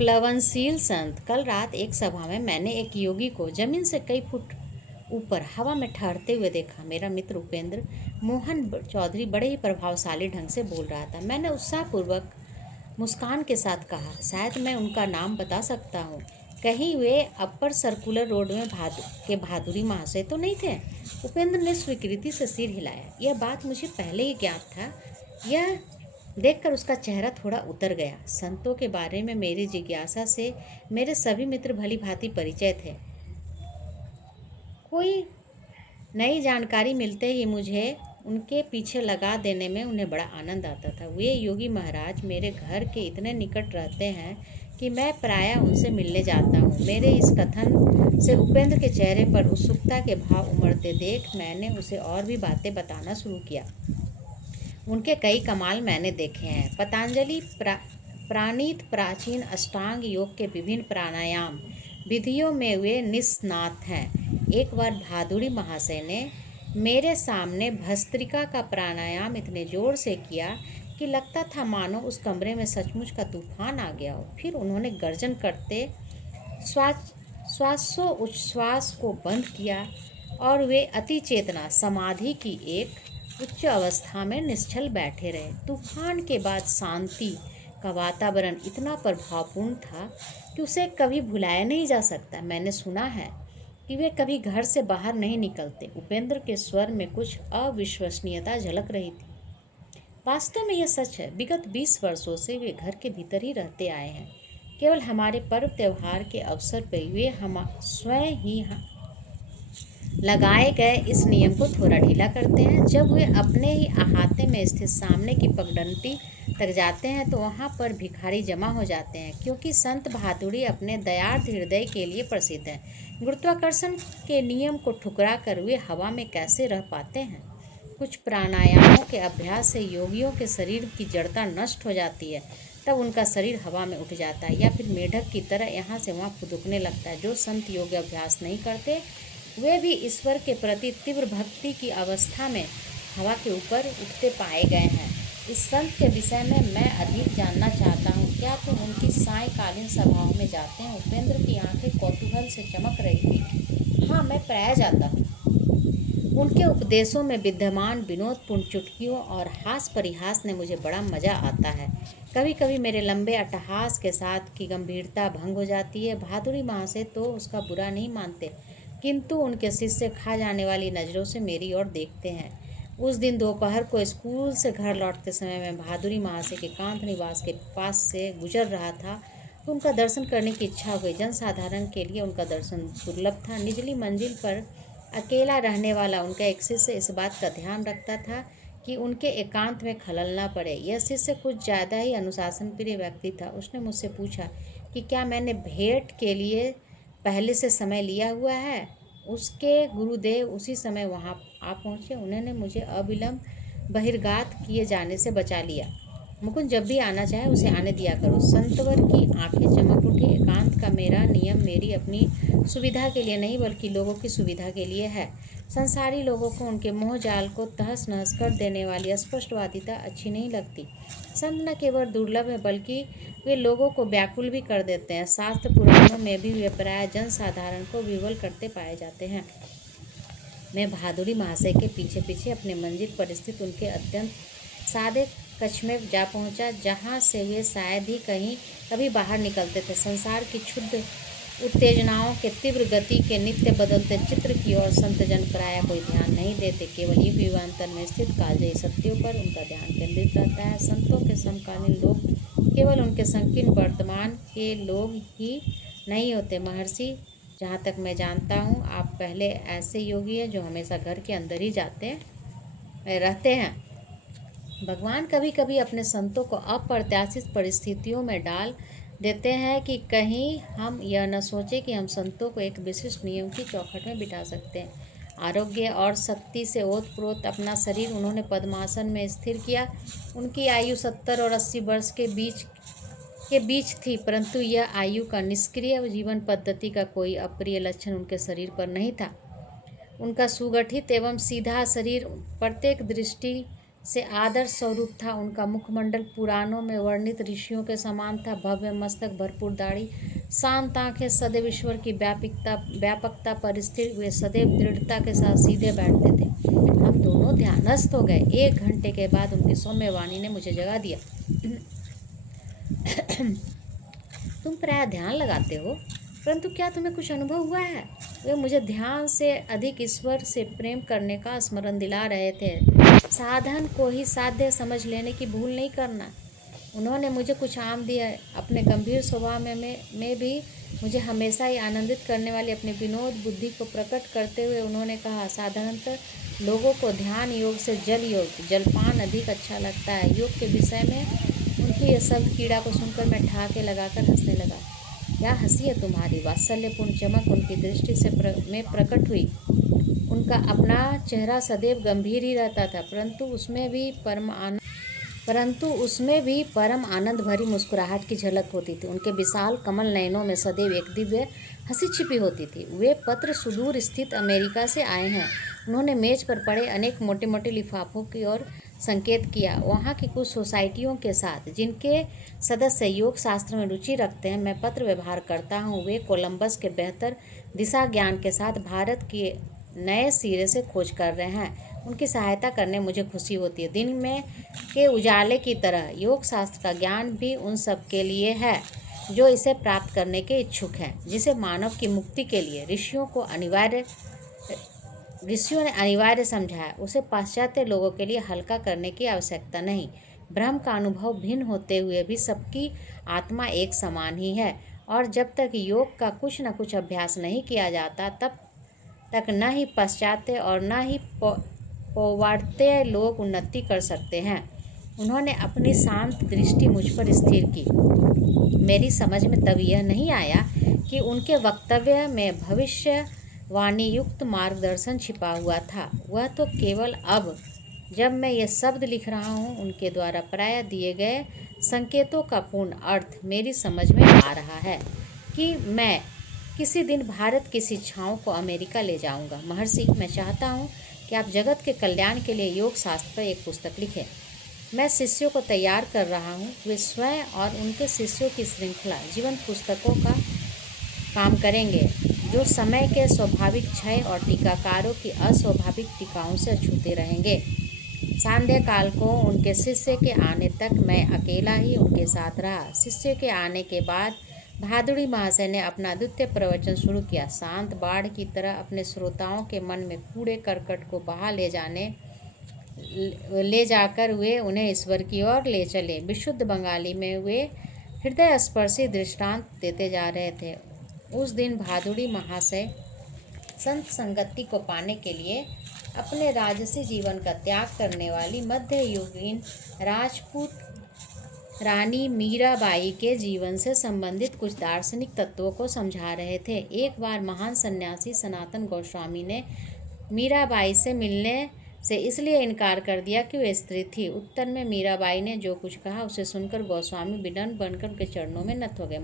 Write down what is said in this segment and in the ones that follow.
प्लवनशील संत। कल रात एक सभा में मैंने एक योगी को जमीन से कई फुट ऊपर हवा में ठहरते हुए देखा। मेरा मित्र उपेंद्र मोहन चौधरी बड़े ही प्रभावशाली ढंग से बोल रहा था। मैंने उत्साहपूर्वक मुस्कान के साथ कहा, शायद मैं उनका नाम बता सकता हूँ। कहीं वे अपर सर्कुलर रोड में भादुरी महाशय तो नहीं थे? उपेंद्र ने स्वीकृति से सिर हिलाया। यह बात मुझे पहले ही ज्ञात था। यह देखकर उसका चेहरा थोड़ा उतर गया। संतों के बारे में मेरी जिज्ञासा से मेरे सभी मित्र भली भांति परिचय थे। कोई नई जानकारी मिलते ही मुझे उनके पीछे लगा देने में उन्हें बड़ा आनंद आता था। वे योगी महाराज मेरे घर के इतने निकट रहते हैं कि मैं प्रायः उनसे मिलने जाता हूँ। मेरे इस कथन से उपेंद्र के चेहरे पर उत्सुकता के भाव उमड़ते देख मैंने उसे और भी बातें बताना शुरू किया। उनके कई कमाल मैंने देखे हैं। पतंजलि प्राणीत प्राचीन अष्टांग योग के विभिन्न प्राणायाम विधियों में वे निष्णात हैं। एक बार भादुड़ी महाशय ने मेरे सामने भस्त्रिका का प्राणायाम इतने जोर से किया कि लगता था मानो उस कमरे में सचमुच का तूफान आ गया हो। फिर उन्होंने गर्जन करते श्वासोच्छ्वास को बंद किया और वे अति चेतना समाधि की एक उच्च अवस्था में निश्चल बैठे रहे। तूफान के बाद शांति का वातावरण इतना प्रभावपूर्ण था कि उसे कभी भुलाया नहीं जा सकता। मैंने सुना है कि वे कभी घर से बाहर नहीं निकलते। उपेंद्र के स्वर में कुछ अविश्वसनीयता झलक रही थी। वास्तव में यह सच है। विगत 20 वर्षों से वे घर के भीतर ही रहते आए हैं। केवल हमारे पर्व त्योहार के अवसर पर वे हम स्वयं ही लगाए गए इस नियम को थोड़ा ढीला करते हैं। जब वे अपने ही अहाते में स्थित सामने की पगडंडी तक जाते हैं तो वहाँ पर भिखारी जमा हो जाते हैं, क्योंकि संत भादुड़ी अपने दयार्द हृदय के लिए प्रसिद्ध हैं। गुरुत्वाकर्षण के नियम को ठुकरा कर वे हवा में कैसे रह पाते हैं? कुछ प्राणायामों के अभ्यास से योगियों के शरीर की जड़ता नष्ट हो जाती है। तब उनका शरीर हवा में उठ जाता है या फिर मेढक की तरह यहाँ से वहाँ फुदकने लगता है। जो संत योग अभ्यास नहीं करते वे भी ईश्वर के प्रति तीव्र भक्ति की अवस्था में हवा के ऊपर उठते पाए गए हैं। इस संत के विषय में मैं अधिक जानना चाहता हूँ। क्या तुम उनकी सायंकालीन सभाओं में जाते हैं? उपेंद्र की आंखें कौतूहल से चमक रही थी। हाँ, मैं प्रायः जाता हूँ। उनके उपदेशों में विद्यमान विनोदपूर्ण चुटकियों और हास परिहास ने मुझे बड़ा मजा आता है। कभी कभी मेरे लंबे अट्टहास के साथ की गंभीरता भंग हो जाती है। भादुड़ी महाशय तो उसका बुरा नहीं मानते, किंतु उनके शिष्य खा जाने वाली नज़रों से मेरी ओर देखते हैं। उस दिन दोपहर को स्कूल से घर लौटते समय मैं भादुड़ी महाशय के एकांत निवास के पास से गुजर रहा था तो उनका दर्शन करने की इच्छा हो गई। जनसाधारण के लिए उनका दर्शन दुर्लभ था। निचली मंजिल पर अकेला रहने वाला उनका एक शिष्य इस बात का ध्यान रखता था कि उनके एकांत में खलल न पड़े। यह शिष्य कुछ ज़्यादा ही अनुशासन प्रिय व्यक्ति था। उसने मुझसे पूछा कि क्या मैंने भेंट के लिए पहले से समय लिया हुआ है। उसके गुरुदेव उसी समय वहाँ आ पहुँचे। उन्होंने मुझे अविलंब बहिर्गात किए जाने से बचा लिया। मुकुंद जब भी आना चाहे उसे आने दिया करो। संतवर की आंखें चमक उठी। एकांत का मेरा नियम मेरी अपनी सुविधा के लिए नहीं बल्कि लोगों की सुविधा के लिए है। संसारी लोगों को उनके मोह जाल को तहस नहस कर देने वाली स्पष्टवादिता अच्छी नहीं लगती। संत न केवल दुर्लभ है बल्कि वे लोगों को व्याकुल भी कर देते हैं। शास्त्र पुराणों में भी वे प्राय जनसाधारण को विह्वल करते पाए जाते हैं। मैं भादुड़ी महाशय के पीछे पीछे अपने मंजिल पर स्थित उनके अत्यंत सादे कक्ष में जा पहुंचा, जहां से वे शायद ही कभी बाहर निकलते थे। संसार की क्षुद्र उत्तेजनाओं के तीव्र गति के नित्य बदलते चित्र की ओर संतजन प्रायः कोई ध्यान नहीं देते। केवल युग युगांतर में स्थित कालजयी सत्यों पर उनका ध्यान केंद्रित रहता है। संतों के समकालीन लोग केवल उनके संकीर्ण वर्तमान के लोग ही नहीं होते। महर्षि, जहाँ तक मैं जानता हूँ आप पहले ऐसे योगी हैं जो हमेशा घर के अंदर ही रहते हैं। भगवान कभी कभी अपने संतों को अप्रत्याशित परिस्थितियों में डाल देते हैं कि कहीं हम यह न सोचें कि हम संतों को एक विशिष्ट नियम की चौखट में बिठा सकते हैं। आरोग्य और शक्ति से ओतप्रोत अपना शरीर उन्होंने पद्मासन में स्थिर किया। उनकी आयु 70 और 80 वर्ष के बीच थी, परंतु यह आयु का निष्क्रिय जीवन पद्धति का कोई अप्रिय लक्षण उनके शरीर पर नहीं था। उनका सुगठित एवं सीधा शरीर प्रत्येक दृष्टि से आदर्श स्वरूप था। उनका मुखमंडल पुराणों में वर्णित ऋषियों के समान था। भव्य मस्तक, भरपूर दाढ़ी, शांत आंखें, सदैव ईश्वर की व्यापकता पर स्थिर, वे सदैव दृढ़ता के साथ सीधे बैठते थे। हम दोनों ध्यानस्थ हो गए। 1 घंटे के बाद उनकी सौम्य वाणी ने मुझे जगा दिया। तुम प्रायः ध्यान लगाते हो, परंतु क्या तुम्हें कुछ अनुभव हुआ है? वे मुझे ध्यान से अधिक ईश्वर से प्रेम करने का स्मरण दिला रहे थे। साधन को ही साध्य समझ लेने की भूल नहीं करना। उन्होंने मुझे कुछ आम दिया। अपने गंभीर स्वभाव में भी मुझे हमेशा ही आनंदित करने वाली अपनी विनोद बुद्धि को प्रकट करते हुए उन्होंने कहा, साधारणतः लोगों को ध्यान योग से जलपान अधिक अच्छा लगता है। योग के विषय में उनकी यह शब्द कीड़ा को सुनकर मैं ठहाके लगाकर हंसने लगा। क्या हंसी है तुम्हारी? वात्सल्यपूर्ण चमक उनकी दृष्टि से में प्रकट हुई। उनका अपना चेहरा सदैव गंभीर ही रहता था, परंतु उसमें भी परम आनंद भरी मुस्कुराहट की झलक होती थी। उनके विशाल कमल नयनों में सदैव एक दिव्य हंसी छिपी होती थी। वे पत्र सुदूर स्थित अमेरिका से आए हैं। उन्होंने मेज पर पड़े अनेक मोटे मोटे लिफाफों की ओर संकेत किया। वहाँ की कुछ सोसाइटियों के साथ, जिनके सदस्य योग शास्त्र में रुचि रखते हैं, मैं पत्र व्यवहार करता हूँ। वे कोलंबस के बेहतर दिशा ज्ञान के साथ भारत के नए सिरे से खोज कर रहे हैं। उनकी सहायता करने मुझे खुशी होती है। दिन में के उजाले की तरह योग शास्त्र का ज्ञान भी उन सब के लिए है जो इसे प्राप्त करने के इच्छुक हैं, जिसे मानव की मुक्ति के लिए ऋषियों ने अनिवार्य समझा है। उसे पाश्चात्य लोगों के लिए हल्का करने की आवश्यकता नहीं। भ्रम का अनुभव भिन्न होते हुए भी सबकी आत्मा एक समान ही है, और जब तक योग का कुछ न कुछ अभ्यास नहीं किया जाता, तब तक न ही पाश्चात्य और न ही पौवार्त्य लोग उन्नति कर सकते हैं। उन्होंने अपनी शांत दृष्टि मुझ पर स्थिर की। मेरी समझ में तब यह नहीं आया कि उनके वक्तव्य में भविष्यवाणी युक्त मार्गदर्शन छिपा हुआ था। वह तो केवल अब, जब मैं ये शब्द लिख रहा हूँ, उनके द्वारा प्रायः दिए गए संकेतों का पूर्ण अर्थ मेरी समझ में आ रहा है कि मैं किसी दिन भारत की शिक्षाओं को अमेरिका ले जाऊंगा। महर्षि, मैं चाहता हूँ कि आप जगत के कल्याण के लिए योग शास्त्र पर एक पुस्तक लिखें। मैं शिष्यों को तैयार कर रहा हूँ। वे स्वयं और उनके शिष्यों की श्रृंखला जीवन पुस्तकों का काम करेंगे, जो समय के स्वाभाविक क्षय और टीकाकारों की अस्वाभाविक टीकाओं से अछूते रहेंगे। सांध्य काल को उनके शिष्य के आने तक मैं अकेला ही उनके साथ रहा। शिष्य के आने के बाद भादुड़ी महाशय ने अपना द्वितीय प्रवचन शुरू किया। शांत बाढ़ की तरह अपने श्रोताओं के मन में कूड़े करकट को बहा ले जाकर वे उन्हें ईश्वर की ओर ले चले। विशुद्ध बंगाली में वे हृदय स्पर्शी दृष्टांत देते जा रहे थे। उस दिन भादुड़ी महाशय संत संगति को पाने के लिए अपने राजसी जीवन का त्याग करने वाली मध्ययुगीन राजपूत रानी मीराबाई के जीवन से संबंधित कुछ दार्शनिक तत्वों को समझा रहे थे। एक बार महान सन्यासी सनातन गोस्वामी ने मीराबाई से मिलने से इसलिए इनकार कर दिया कि वह स्त्री थी। उत्तर में मीराबाई ने जो कुछ कहा, उसे सुनकर गोस्वामी विनम्र बनकर उनके चरणों में नत हो गए।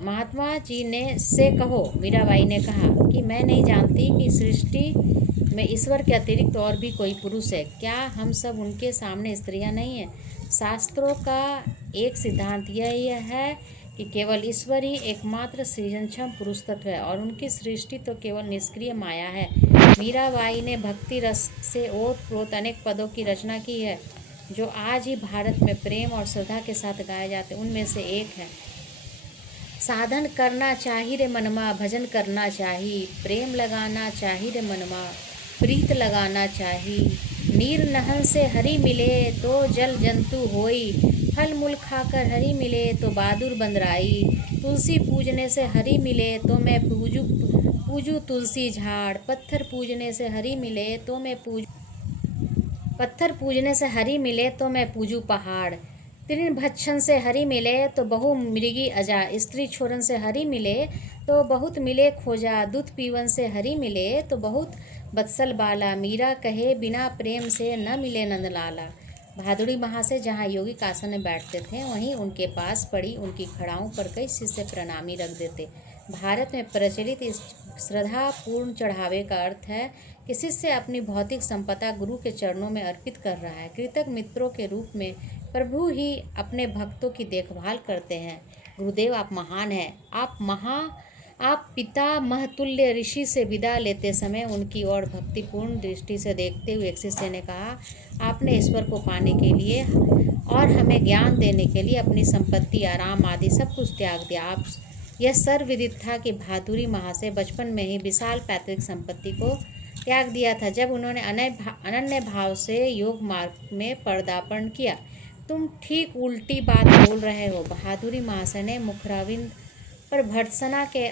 महात्मा जी ने से कहो, मीराबाई ने कहा, कि मैं नहीं जानती कि सृष्टि में ईश्वर के अतिरिक्त और भी कोई पुरुष है। क्या हम सब उनके सामने स्त्रियां नहीं हैं? शास्त्रों का एक सिद्धांत यह है कि केवल ईश्वर ही एकमात्र सृजनक्षम पुरुष तत्व है, और उनकी सृष्टि तो केवल निष्क्रिय माया है। मीराबाई ने भक्ति रस से ओत-प्रोत अनेक पदों की रचना की है, जो आज ही भारत में प्रेम और श्रद्धा के साथ गाए जाते। उनमें से एक है, साधन करना चाही रे मनमा, भजन करना चाही, प्रेम लगाना चाही रे मनमा, प्रीत लगाना चाही। नीर नहन से हरि मिले तो जल जंतु होई, फल मूल खाकर हरि मिले तो बहादुर बंदराई। तुलसी पूजने से हरि मिले तो मैं पूजू तुलसी झाड़, पत्थर पूजने से हरि मिले तो मैं पूजू पहाड़। तृण भक्षण से हरि मिले तो बहु मृगी अजा, स्त्री छोड़न से हरि मिले तो बहुत मिले खोजा, दूध पीवन से हरि मिले तो बहुत बत्सल बाला। मीरा कहे, बिना प्रेम से न मिले नंदलाला। भादुड़ी महाशय जहाँ यौगिक आसन में बैठते थे, वहीं उनके पास पड़ी उनकी खड़ाओं पर कई शिष्य प्रणामी रख देते। भारत में प्रचलित इस श्रद्धापूर्ण चढ़ावे का अर्थ है कि शिष्य अपनी भौतिक संपदा गुरु के चरणों में अर्पित कर रहा है। कृतज्ञ मित्रों के रूप में प्रभु ही अपने भक्तों की देखभाल करते हैं। गुरुदेव, आप महान हैं। आप पिता महतुल्य ऋषि से विदा लेते समय उनकी ओर भक्तिपूर्ण दृष्टि से देखते हुए एक शिष्य ने कहा, आपने ईश्वर को पाने के लिए और हमें ज्ञान देने के लिए अपनी संपत्ति, आराम आदि सब कुछ त्याग दिया। आप यह सर्वविदित था कि भादुरी महाशय बचपन में ही विशाल पैतृक संपत्ति को त्याग दिया था जब उन्होंने अनन्य भाव से योग मार्ग में पदार्पण किया। तुम ठीक उल्टी बात बोल रहे हो। भादुरी महाशय ने मुखराविंद पर भर्त्सना के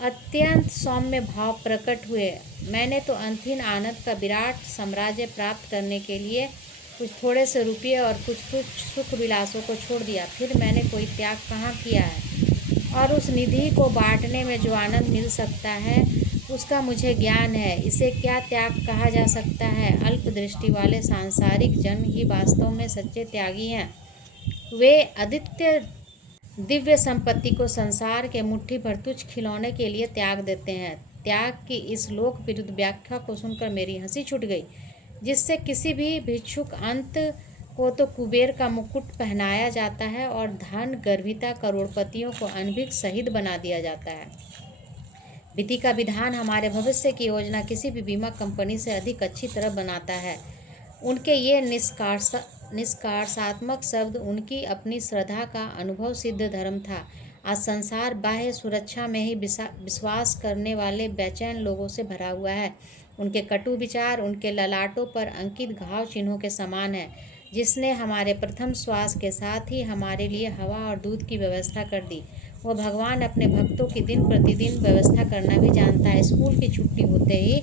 अत्यंत सौम्य भाव प्रकट हुए। मैंने तो अंतिम आनंद का विराट साम्राज्य प्राप्त करने के लिए कुछ थोड़े से रुपये और कुछ सुख विलासों को छोड़ दिया। फिर मैंने कोई त्याग कहाँ किया है? और उस निधि को बांटने में जो आनंद मिल सकता है उसका मुझे ज्ञान है। इसे क्या त्याग कहा जा सकता है? अल्प दृष्टि वाले सांसारिक जन ही वास्तव में सच्चे त्यागी हैं। वे अद्वितीय दिव्य संपत्ति को संसार के मुट्ठी भर तुच्छ खिलौने के लिए त्याग देते हैं। त्याग की इस लोक विरुद्ध व्याख्या को सुनकर मेरी हंसी छूट गई, जिससे किसी भी भिक्षुक अंत को तो कुबेर का मुकुट पहनाया जाता है और धन गर्भिता करोड़पतियों को अनभिक शहीद बना दिया जाता है। विधि का विधान हमारे भविष्य की योजना किसी भी बीमा कंपनी से अधिक अच्छी तरह बनाता है। उनके ये निष्कर्षात्मक शब्द उनकी अपनी श्रद्धा का अनुभव सिद्ध धर्म था। आज संसार बाह्य सुरक्षा में ही विश्वास करने वाले बेचैन लोगों से भरा हुआ है। उनके कटु विचार उनके ललाटों पर अंकित घाव चिन्हों के समान है। जिसने हमारे प्रथम श्वास के साथ ही हमारे लिए हवा और दूध की व्यवस्था कर दी, वह भगवान अपने भक्तों की दिन प्रतिदिन व्यवस्था करना भी जानता है। स्कूल की छुट्टी होते ही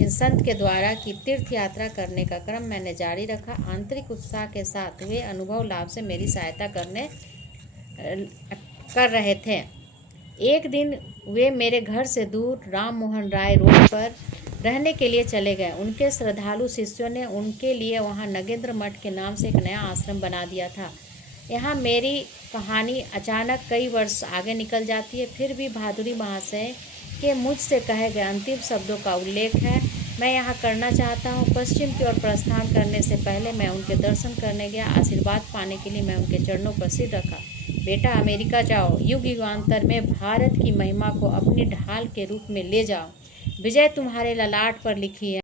इन संत के द्वारा की तीर्थ यात्रा करने का क्रम मैंने जारी रखा। आंतरिक उत्साह के साथ वे अनुभव लाभ से मेरी सहायता कर रहे थे। एक दिन वे मेरे घर से दूर राम मोहन राय रोड पर रहने के लिए चले गए। उनके श्रद्धालु शिष्यों ने उनके लिए वहां नगेंद्र मठ के नाम से एक नया आश्रम बना दिया था। यहाँ मेरी कहानी अचानक कई वर्ष आगे निकल जाती है। फिर भी भादुरी महाशय के मुझसे कहे गए अंतिम शब्दों का उल्लेख है मैं यहाँ करना चाहता हूँ। पश्चिम की ओर प्रस्थान करने से पहले मैं उनके दर्शन करने गया। आशीर्वाद पाने के लिए मैं उनके चरणों पर सिर रखा। बेटा, अमेरिका जाओ, युग युगांतर में भारत की महिमा को अपनी ढाल के रूप में ले जाओ। विजय तुम्हारे ललाट पर लिखी है।